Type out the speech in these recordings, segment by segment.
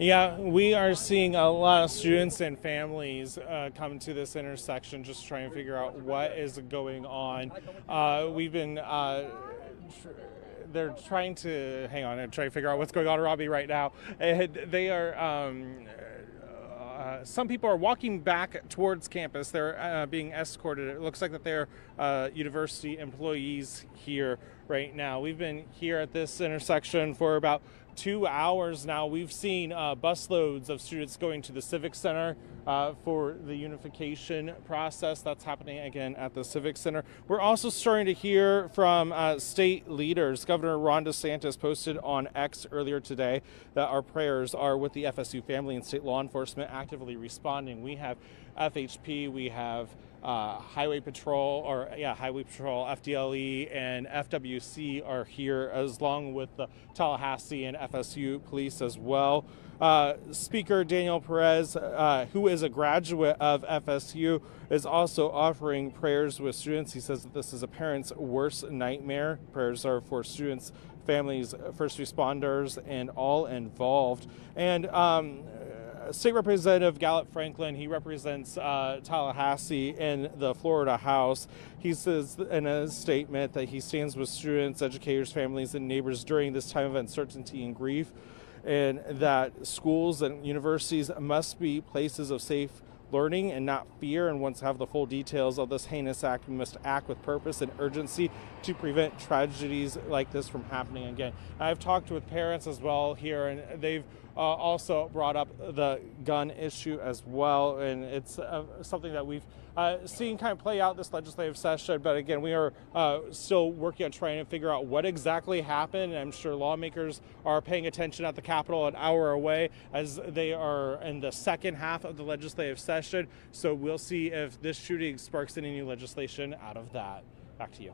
Yeah, we are seeing a lot of students and families come to this intersection just trying to figure out what is going on. We've been they're trying to hang on and try to figure out what's going on, Robbie, right now. And they are. Some people are walking back towards campus. They're being escorted. It looks like that they're university employees here right now. We've been here at this intersection for about 2 hours now. We've seen busloads of students going to the Civic Center for the unification process. That's happening again at the Civic Center. We're also starting to hear from state leaders. Governor Ron DeSantis posted on X earlier today that our prayers are with the FSU family and state law enforcement actively responding. We have FHP, we have Highway Patrol, FDLE, and FWC are here, as long with the Tallahassee and FSU police as well. Speaker Daniel Perez, who is a graduate of FSU, is also offering prayers with students. He says that this is a parent's worst nightmare. Prayers are for students, families, first responders, and all involved. And State Representative Gallup Franklin, he represents Tallahassee in the Florida House. He says in a statement that he stands with students, educators, families, and neighbors during this time of uncertainty and grief, and that schools and universities must be places of safe learning and not fear. And once have the full details of this heinous act, we must act with purpose and urgency to prevent tragedies like this from happening again. I've talked with parents as well here, and they've also brought up the gun issue as well, and it's something that we've seen kind of play out this legislative session. But again, we are still working on trying to figure out what exactly happened. And I'm sure lawmakers are paying attention at the Capitol an hour away, as they are in the second half of the legislative session. So we'll see if this shooting sparks any new legislation out of that. Back to you.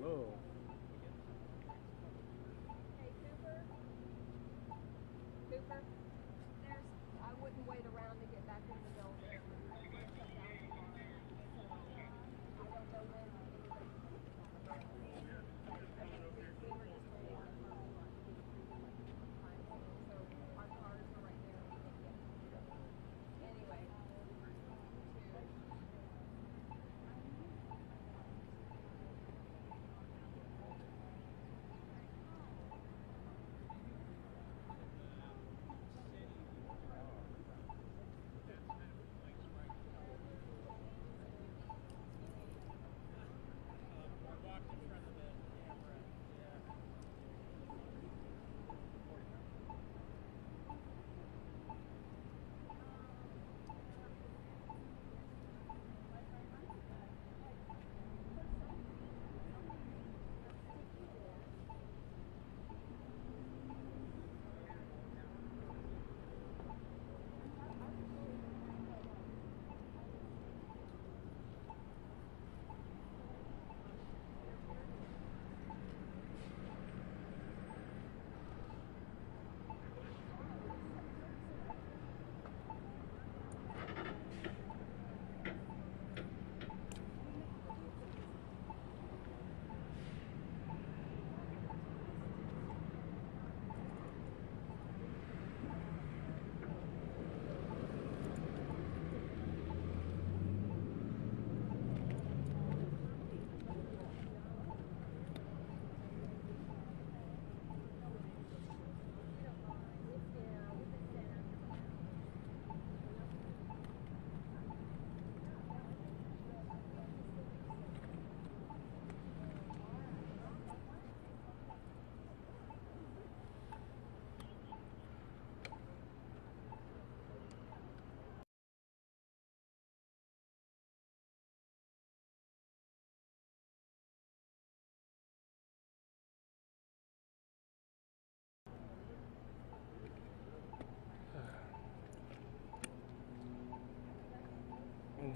Whoa. Cooper, I wouldn't wait around to get back in the building.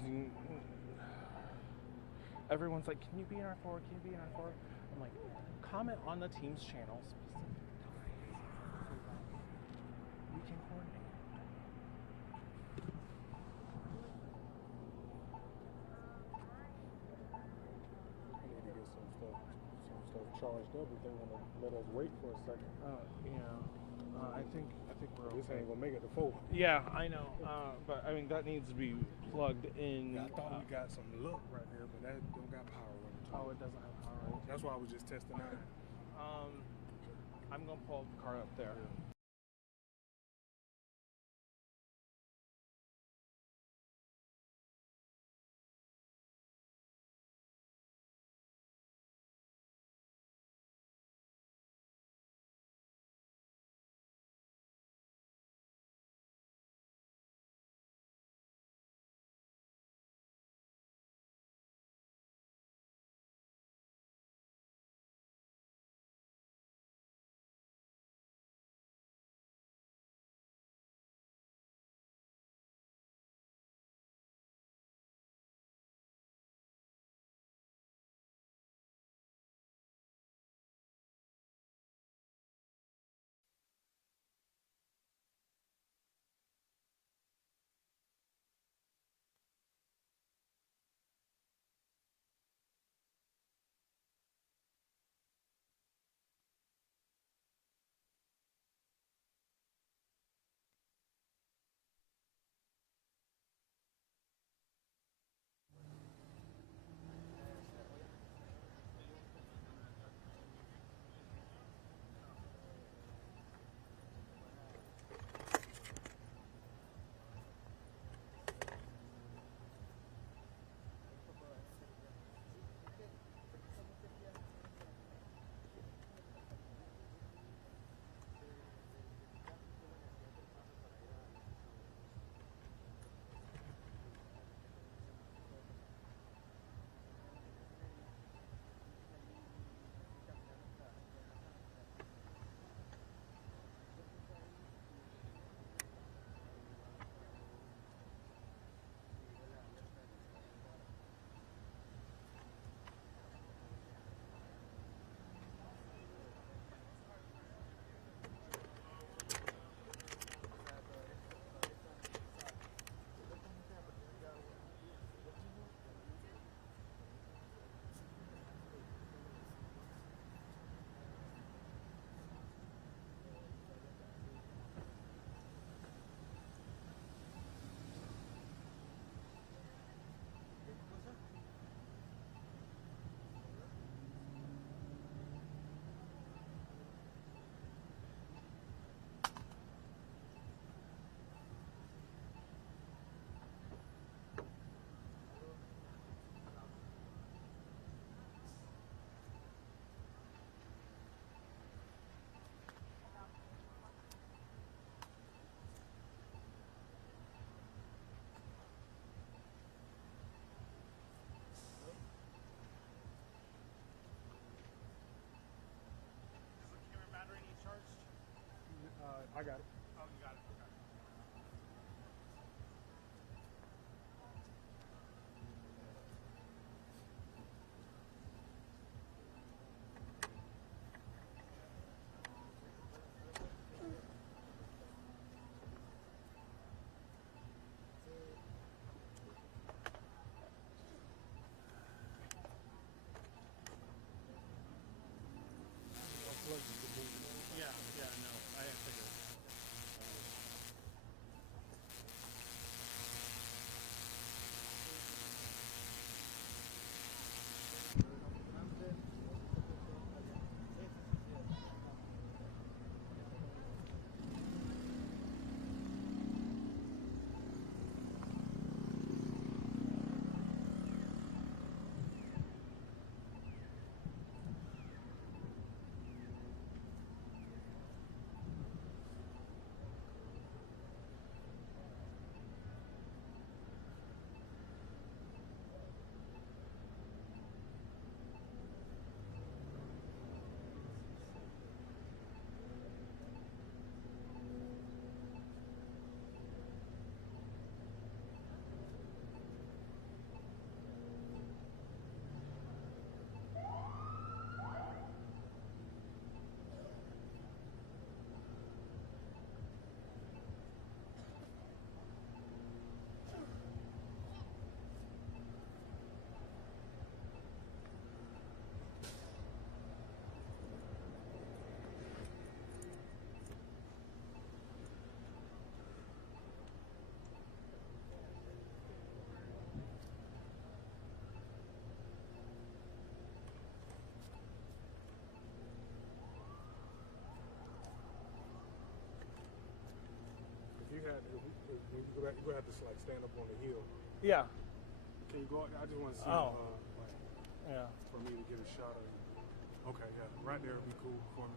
and everyone's like, can you be in our four? Can you be in our four? I'm like, comment on the team's channel specific times so that we can coordinate. I need to get some stuff charged up if they want to let us wait for a second. I think we're This okay. ain't gonna make it to 4. Yeah, I know, but I mean that needs to be plugged in. I thought we got some luck right there, but that don't got power running. Oh, it doesn't have power. That's why I was just testing out. I'm gonna pull the car up there. Yeah. When you go back, you're gonna have to like stand up on the hill. Yeah. Can you go? I just want to see Oh. like, Yeah. for me to get a shot of you. Okay, yeah, right there would be cool for me.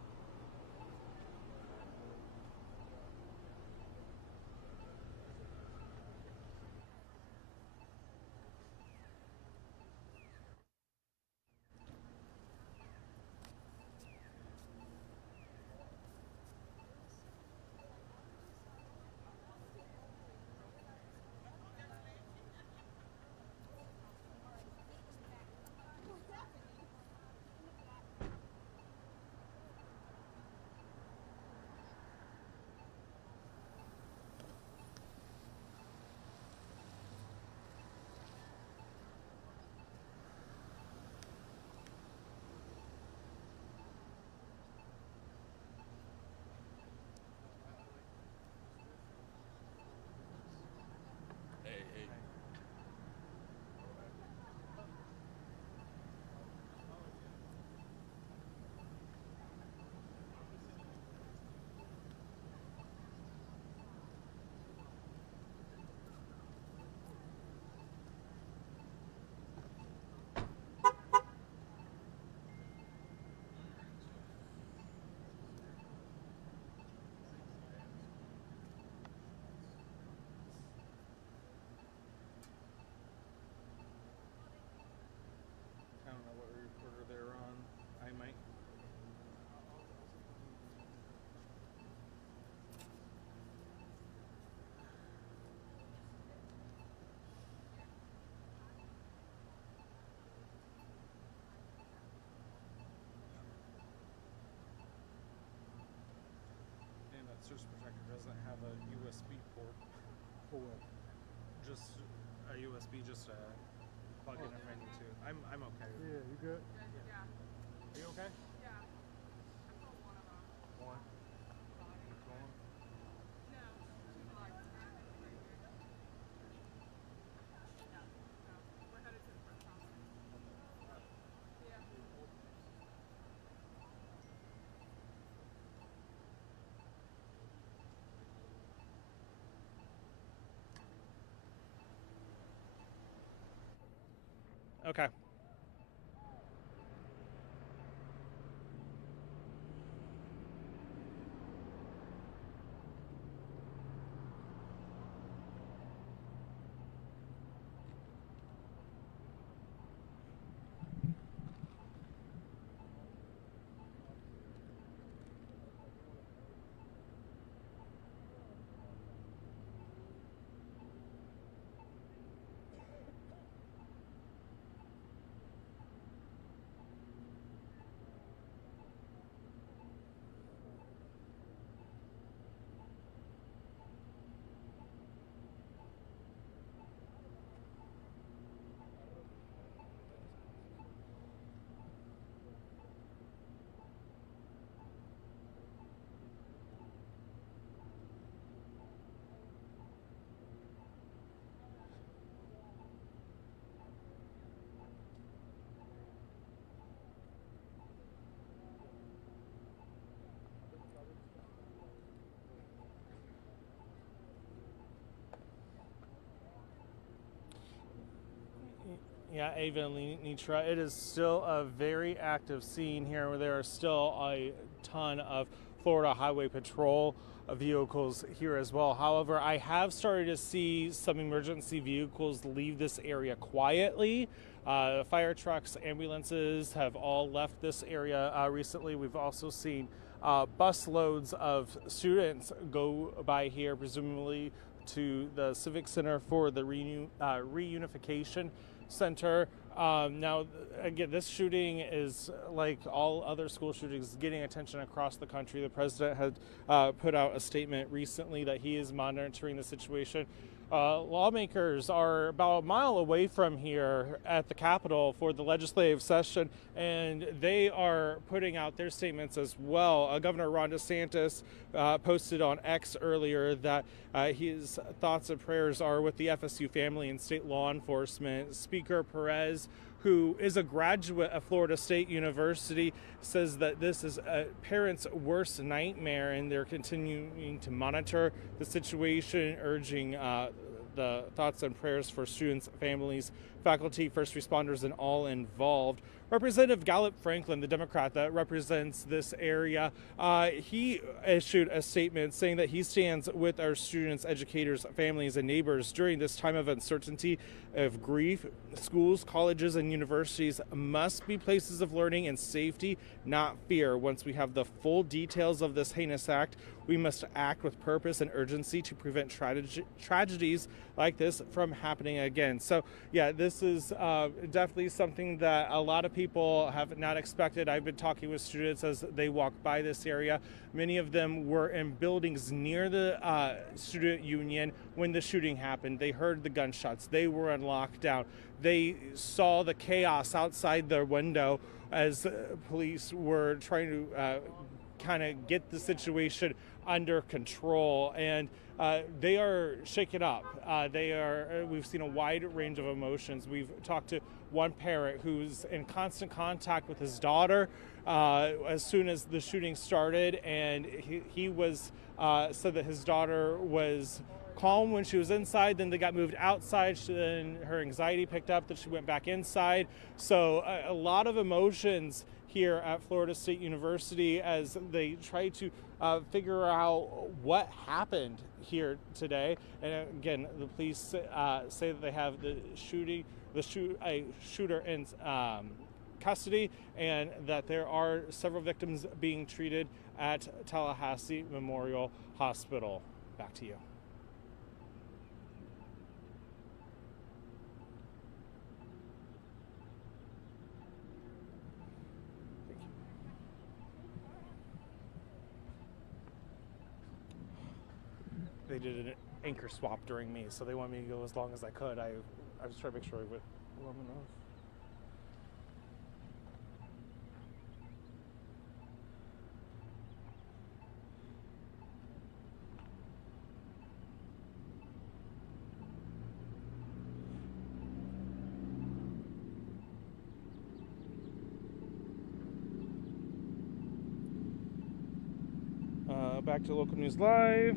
I don't know what recorder they're on. I might. And that surge protector doesn't have a USB port. For what? Just a USB, just to plug in if I need to. I'm okay. Yeah, you good? Yeah. Are you okay? Yeah. I saw one of them. One. Which One. No, she's like, right here. Yeah. No, we're headed to the press conference. Yeah. Okay. Yeah, Ava and Nitra, it is still a very active scene here where there are still a ton of Florida Highway Patrol vehicles here as well. However, I have started to see some emergency vehicles leave this area quietly. Fire trucks, ambulances have all left this area recently. We've also seen bus loads of students go by here, presumably to the Civic Center for the reunification center. Now, again, this shooting is like all other school shootings, getting attention across the country. The president had put out a statement recently that he is monitoring the situation. Lawmakers are about a mile away from here at the Capitol for the legislative session, and they are putting out their statements as well. Governor Ron DeSantis posted on X earlier that His thoughts and prayers are with the FSU family and state law enforcement. Speaker Perez, who is a graduate of Florida State University, says that this is a parent's worst nightmare, and they're continuing to monitor the situation, urging the thoughts and prayers for students, families, faculty, first responders, and all involved. Representative Gallup Franklin, the Democrat that represents this area, he issued a statement saying that he stands with our students, educators, families, and neighbors during this time of uncertainty, of grief. Schools, colleges, and universities must be places of learning and safety, not fear. Once we have the full details of this heinous act, we must act with purpose and urgency to prevent tragedies like this from happening again. So, yeah, this is definitely something that a lot of people have not expected. I've been talking with students as they walk by this area. Many of them were in buildings near the student union when the shooting happened. They heard the gunshots. They were on lockdown. They saw the chaos outside their window as police were trying to kind of get the situation under control, and they are shaken up. We've seen a wide range of emotions. We've talked to one parent who's in constant contact with his daughter as soon as the shooting started, and he was said that his daughter was calm when she was inside, then they got moved outside, then her anxiety picked up, that she went back inside. So a lot of emotions here at Florida State University as they try to figure out what happened here today. And again, the police say that they have the shooter in custody, and that there are several victims being treated at Tallahassee Memorial Hospital. Back to you. They did an anchor swap during me, so they want me to go as long as I could. I was trying to make sure I went long enough. Back to Local News Live.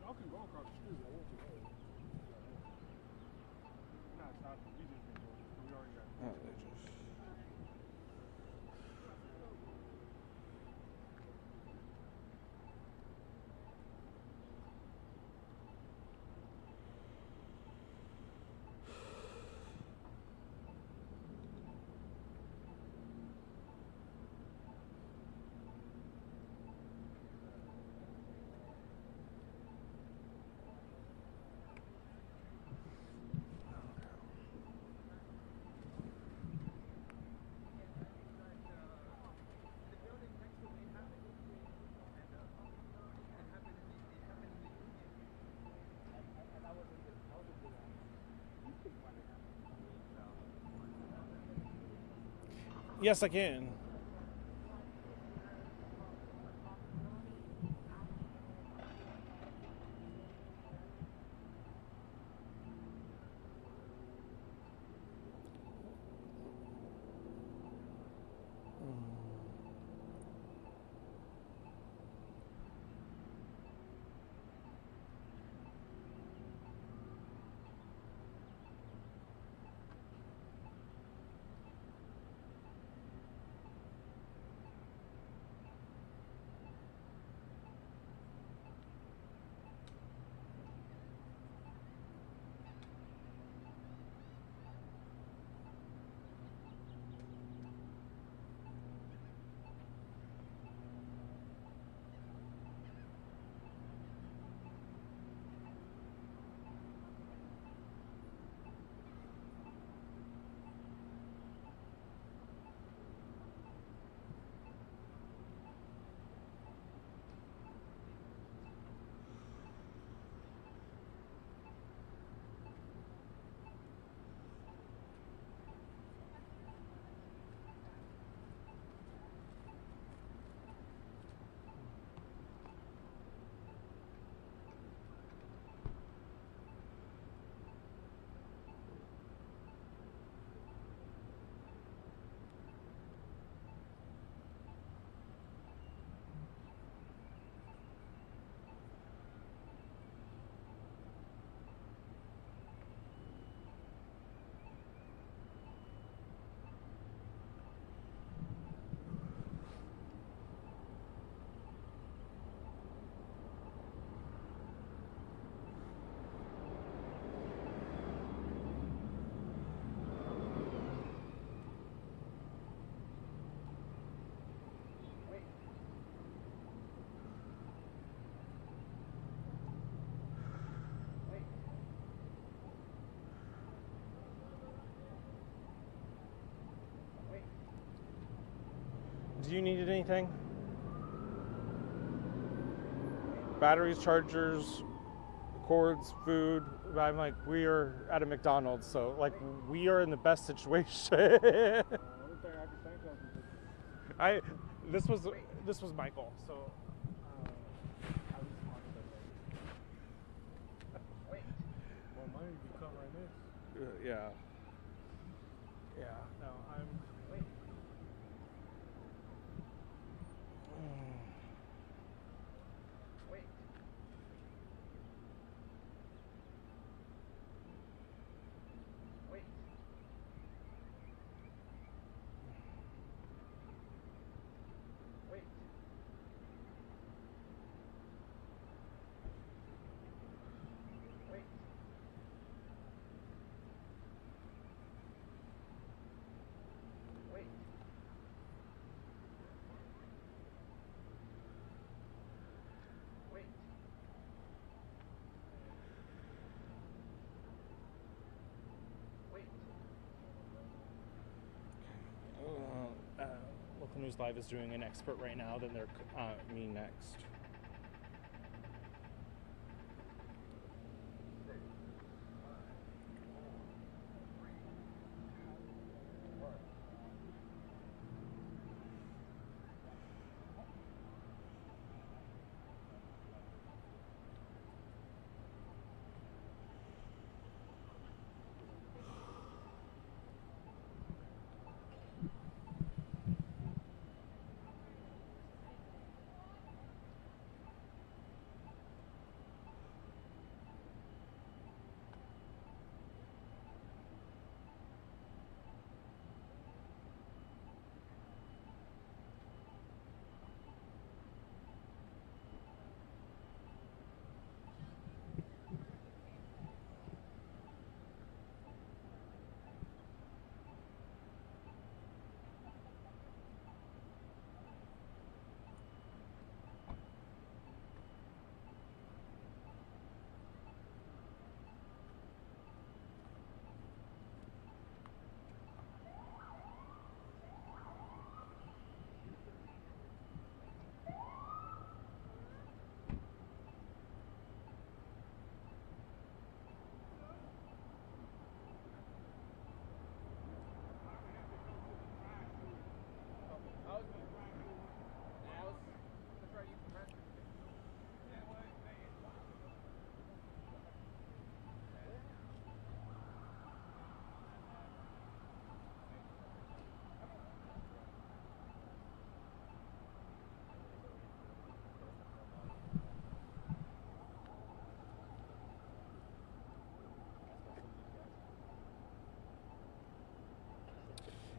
Y'all can go across the street. I want to go. No, it's not. We just didn't go. We already got. Yes, I can. Do you need anything? Batteries, chargers, cords, food. I'm like, we are at a McDonald's, so like we are in the best situation. Only thing I can think of is I this was Michael, so I responded to that. Well, mine can come right next. yeah. Yeah, no, I'm Local News Live is doing an expert right now, then they're me next.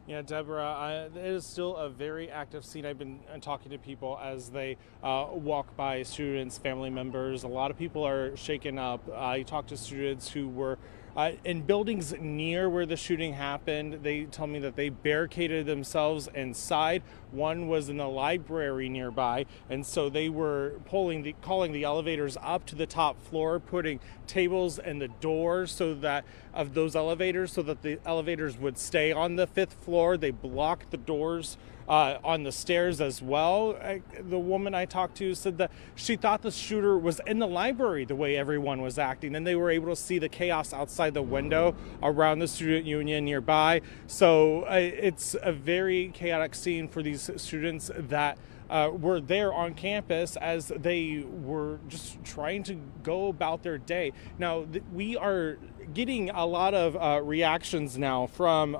Yeah, Deborah, it is still a very active scene. I've been talking to people as they walk by, students, family members. A lot of people are shaken up. I talked to students who were in buildings near where the shooting happened. They tell me that they barricaded themselves inside. One was in the library nearby, and so they were calling the elevators up to the top floor, putting tables in the doors so that of those elevators so that the elevators would stay on the 5th floor. They blocked the doors on the stairs as well. The woman I talked to said that she thought the shooter was in the library the way everyone was acting, and they were able to see the chaos outside the window around the student union nearby. So it's a very chaotic scene for these students that were there on campus as they were just trying to go about their day. Now, we are getting a lot of reactions now from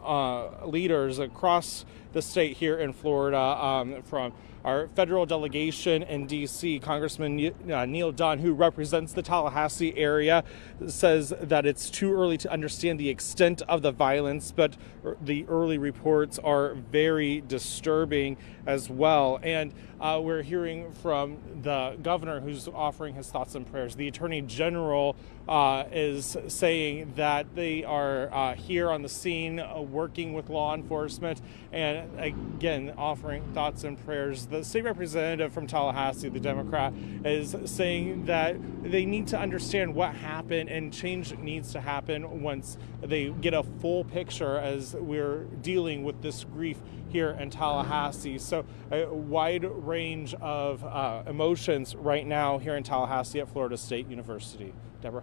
leaders across the state here in Florida, from our federal delegation in D.C., Congressman Neil Dunn, who represents the Tallahassee area, says that it's too early to understand the extent of the violence, but the early reports are very disturbing as well. And we're hearing from the governor, who's offering his thoughts and prayers. The attorney general is saying that they are here on the scene working with law enforcement, and again offering thoughts and prayers. The state representative from Tallahassee, the Democrat, is saying that they need to understand what happened and change needs to happen once they get a full picture as we're dealing with this grief here in Tallahassee. So a wide range of emotions right now here in Tallahassee at Florida State University. Deborah?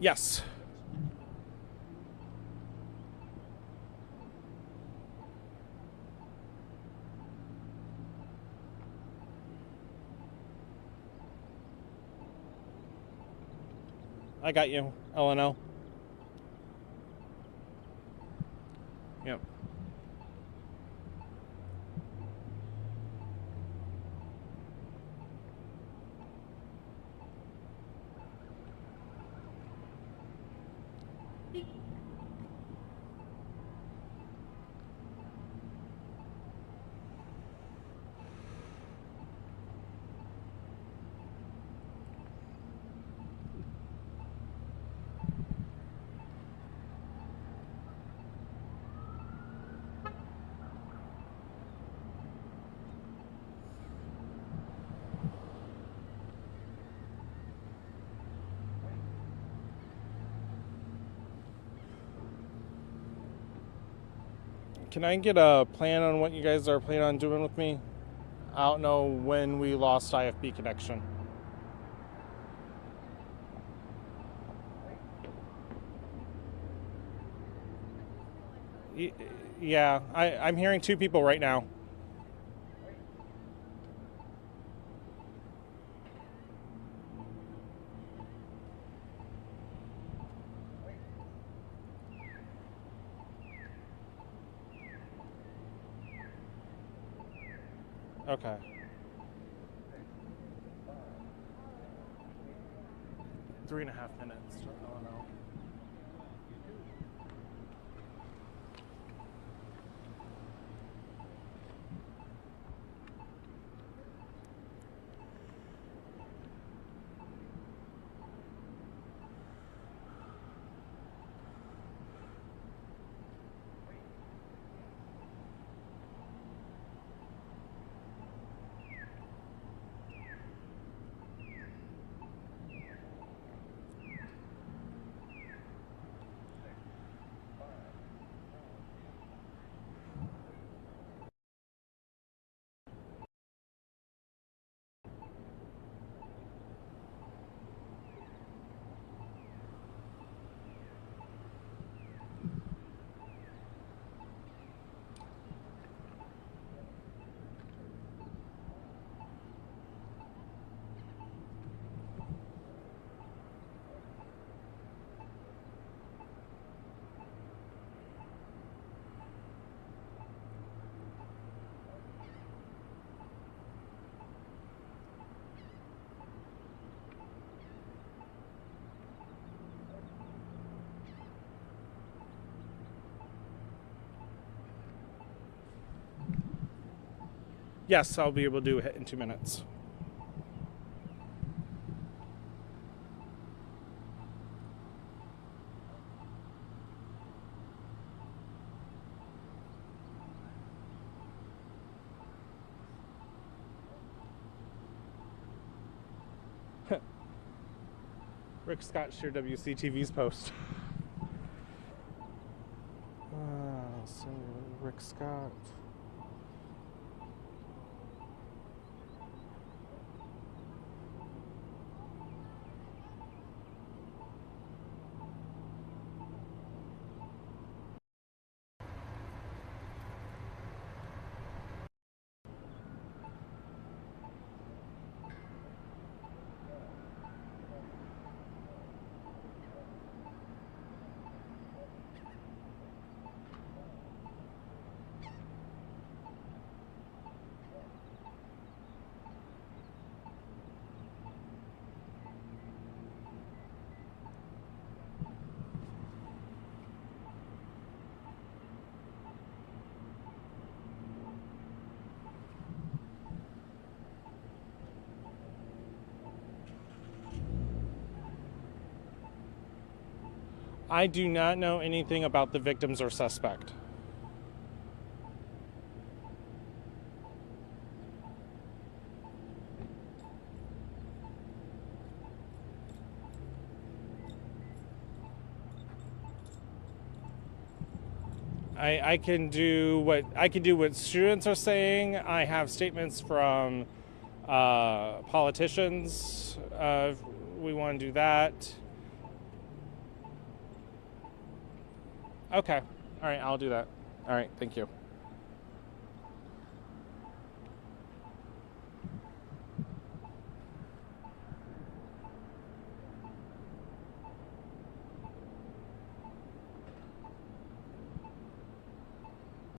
Yes. I got you, LNL. Yep. Can I get a plan on what you guys are planning on doing with me? I don't know when we lost IFB connection. Yeah, I'm hearing two people right now. Okay. Three and a half minutes. Oh no. Yes, I'll be able to do it in 2 minutes. Rick Scott shared WCTV's post. So Rick Scott. I do not know anything about the victims or suspect. I can do what students are saying. I have statements from politicians. We want to do that. Okay. All right, I'll do that. All right, thank you.